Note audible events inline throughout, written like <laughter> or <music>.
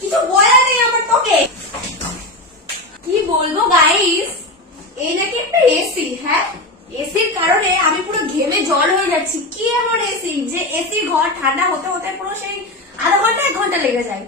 কিছু বলা নেই আমার তোকে কি বলব গাইস এই নাকি একটা এসি হ্যাঁ? এসির কারণে আমি পুরো ঘেমে জল হয়ে যাচ্ছি। কি এমন এসি যে এসি ঘর ঠান্ডা হতে হতে পুরো সেই আধা ঘণ্টা, এক ঘণ্টা লেগে যায়।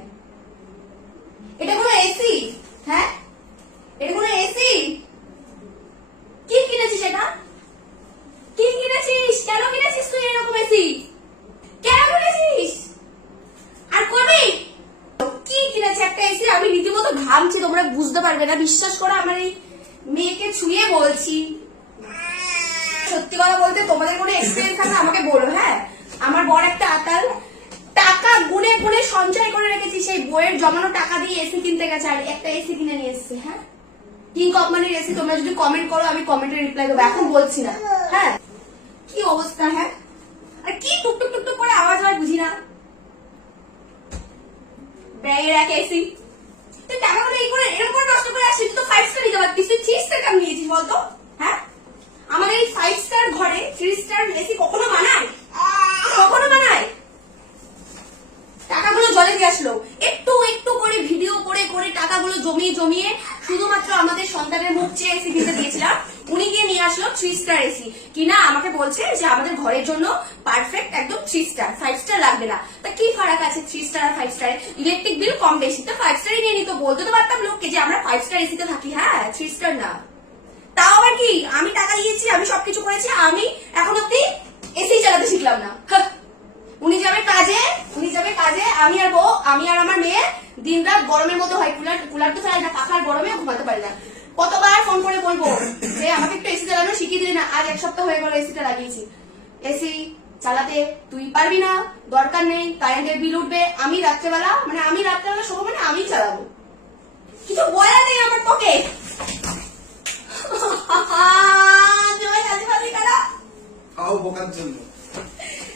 ঘামছি তোমরা বুঝতে পারবে না। বিশ্বাস করে, আমার এই মেয়েকে ছুঁয়ে বলছি। সত্যি কথা বলতে তোমাদের কোনো এক্সপিরিয়েন্স থাকলে আমাকে বলো হ্যাঁ? আমার বড় একটা আতাল। টাকা গুনে গুনে সঞ্চয় করে রেখেছি সেই বইয়ের। জমানো টাকা দিয়ে এসি কিনতে গেছে, আর একটা এসি কিনে নিয়ে এসছে হ্যাঁ? কিং কোম্পানির এসি তোমরা যদি কমেন্ট করো, আমি কমেন্টে রিপ্লাই দেবো। এখন বলছি না হ্যাঁ? কি অবস্থা হ্যাঁ? আর কি টুকটুক টুকটুক করে আওয়াজ হয়, বুঝি না। ব্যাগে রাখে এসি তুই টাকাগুলো এই করে এরকম করে নষ্ট করে আসছিস তুই তো ফাইভ স্টার নিতে পারতিস তুই থ্রি স্টার কেমন নিয়েছিস বলতো হ্যাঁ আমাদের এই ফাইভ স্টার ঘরে থ্রি স্টার এসি কখনো বানায় কখনো বানায় টাকাগুলো জলে দিয়ে আসলো। একটু একটু করে ভিডিও করে করে টাকাগুলো জমিয়ে জমিয়ে শুধুমাত্র আমাদের সন্তানের মুখ চেয়ে এসি কিনতে দিয়েছিলাম, উনি গিয়ে নিয়ে আসলো থ্রি স্টার এসি কিনা আমাকে বলছে যে আমাদের ঘরের জন্য পারফেক্ট একদম থ্রি স্টার ফাইভ স্টার লাগবে না। তা কি ফারাক আছে থ্রি স্টার আর ফাইভ স্টারে ইলেকট্রিক বিল কম বেশি। তো ফাইভ স্টারই নিয়ে নিত বলতে তো পারতাম লোককে যে আমরা ফাইভ স্টার এসিতে থাকি। হ্যাঁ থ্রি স্টার না। তাও আবার কি? আমি টাকা দিয়েছি, আমি সবকিছু করেছি, আমি এখন অব্দি এসি চালাতে শিখলাম না। উনি যাবে কাজে, উনি যাবে কাজে, আমি আর বউ আমি আর আমার মেয়ে দিন রাত গরমের মতো হয় কুলার কুলার তো চালাই না পাখার গরমে ঘুমাতে পারি না। কতবার ফোন করে বলব যে আমাকে একটু এসি চালানো শিখিয়ে দিলে না আজ এক সপ্তাহ হয়ে গেল এসিটা লাগিয়েছি। এসি চালাতে তুই পারবি না দরকার নেই কারেন্টের বিল উঠবে আমি রাত্রেবেলা মানে আমি রাত্রেবেলা শোবো মানে আমি চালাবো। কিছু বলা নেই আমার তোকে <laughs> জয় হাজি ফাজি কারা খাও বোকার জন্য।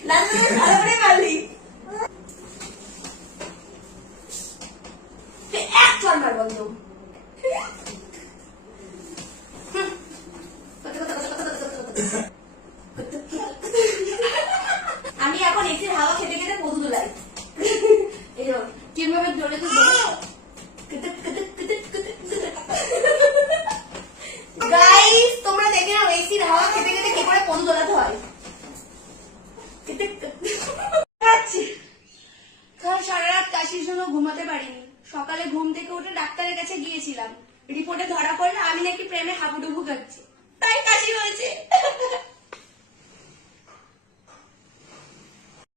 লালু ভালো করে পারলি তুই এক চরমার আমি এখন এসির হাওয়া খেতে খেতে মধু দোলাই কীভাবে দোলে তো তোমরা দেখে নাও, এসির হাওয়া খেতে খেতে কি করে দোলাতে হয়। সারা রাত কাশির জন্য ঘুমাতে পারিনি। সকালে ঘুম থেকে উঠে ডাক্তারের কাছে গিয়েছিলাম। রিপোর্টে ধরা পড়ল আমি নাকি প্রেমে হাবুডুবু খাচ্ছি। তাই